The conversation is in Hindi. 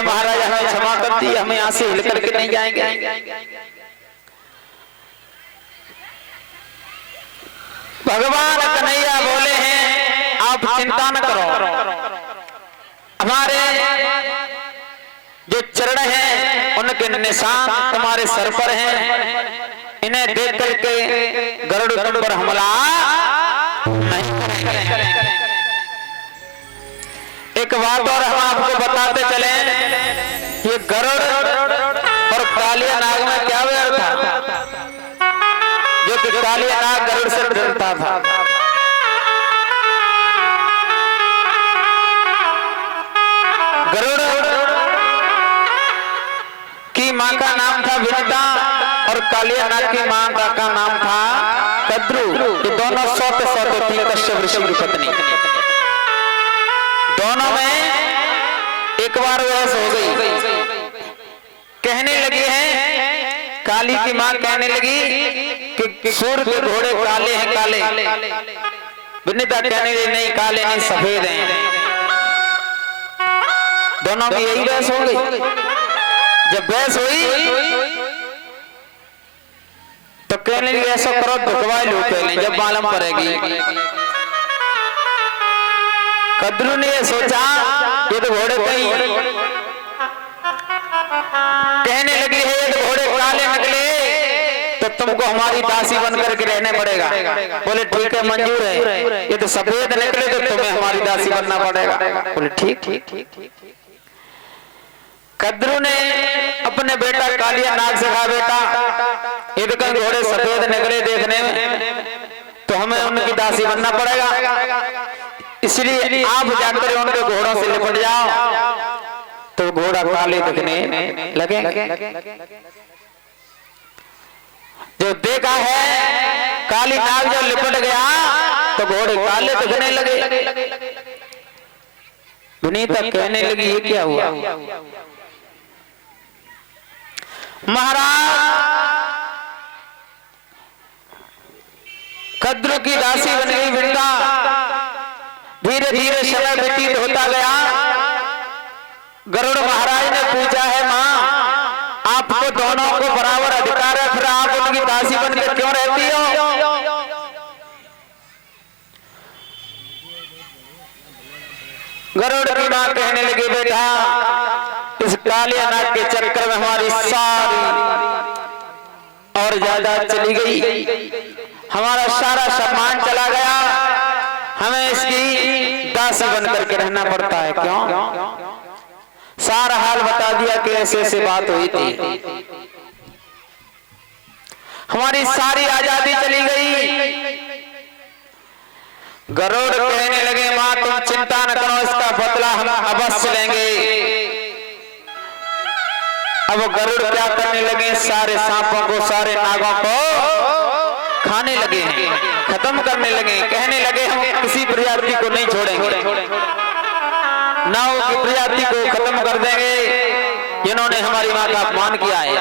बोले महाराज हमें क्षमा कर दी, हमें यहाँ से हिल करके नहीं जाएंगे। भगवान कन्हैया बोले हैं आप चिंता न करो, हमारे जो चरण हैं उनके निशान तुम्हारे सर पर हैं, इन्हें देख करके गरुड़ तुम पर हमला नहीं करेंगे। एक बात और हम आपको बताते चले, ये गरुड़ और कालिया नाग में क्या बैर था, जो कि कालिया नाग गरुड़ से डरता था। गरुड़ की मां का नाम था विनिता और कालिया नाग की मां का नाम था कद्रू। ये दोनों सौते सौते थी कश्यप ऋषि की पत्नी। दोनों में एक बार बहस हो गई, कहने लगी है, काली की मां कहने लगी कि सूर के घोड़े काले हैं काले। विनिता कहने लगी नहीं काले नहीं सफेद हैं। दोनों की यही बहस हो गई। जब बहस हुई तो कहने लगी ऐसा करो दुखवाई लो पहले जब मालूम पड़ेगी। कद्रू ने ये सोचा ये तो घोड़े कहीं, कहने लगी है ये तो घोड़े काले निकले तो तुमको हमारी दासी बनकर के रहने पड़ेगा। बोले ठीक है मंजूर है, ये तो सफेद निकले तो तुम्हें हमारी दासी बनना पड़ेगा। बोले ठीक ठीक ठीक। कद्रू ने अपने बेटा कालिया नाग से कहा बेटा ये तो कहीं घोड़े सफेद निकले देखने में तो हमें उनकी दासी बनना पड़ेगा, इसलिए आप जाकर उनके घोड़ों से लिपट जाओ तो घोड़ा काले दिखने लगे। जो देखा है काली नाग जब लिपट गया तो घोड़े काले दिखने लगे। विनीता कहने लगी ये क्या हुआ महाराज, कद्रू की दासी बन गई विनिता। धीरे धीरे समय व्यतीत होता गया। गरुड़ महाराज ने पूछा है मां आपको दोनों को बराबर अधिकार है, फिर आप उनकी दासी बनकर क्यों रहती हो? गरुड़ की मां कहने लगी बेटा इस कालिया नाग के चक्कर में हमारी सारी और ज्यादा चली गई, हमारा सारा सम्मान चला गया, हमें इसकी दासी बनकर के रहना पड़ता है। क्यों? सारा हाल बता दिया कि ऐसे ऐसे बात हुई थी, हमारी सारी आजादी चली गई। गरुड़ कहने लगे मां तुम चिंता न करो, इसका बदला हम अवश्य लेंगे। अब गरुड़ क्या करने लगे, सारे सांपों को सारे नागों को खाने लगे हैं, खत्म करने लगे। कहने लगे हम किसी प्रजाति को नहीं छोड़ेंगे, नाव की प्रजाति को खत्म कर देंगे जिन्होंने हमारी मां का अपमान किया है।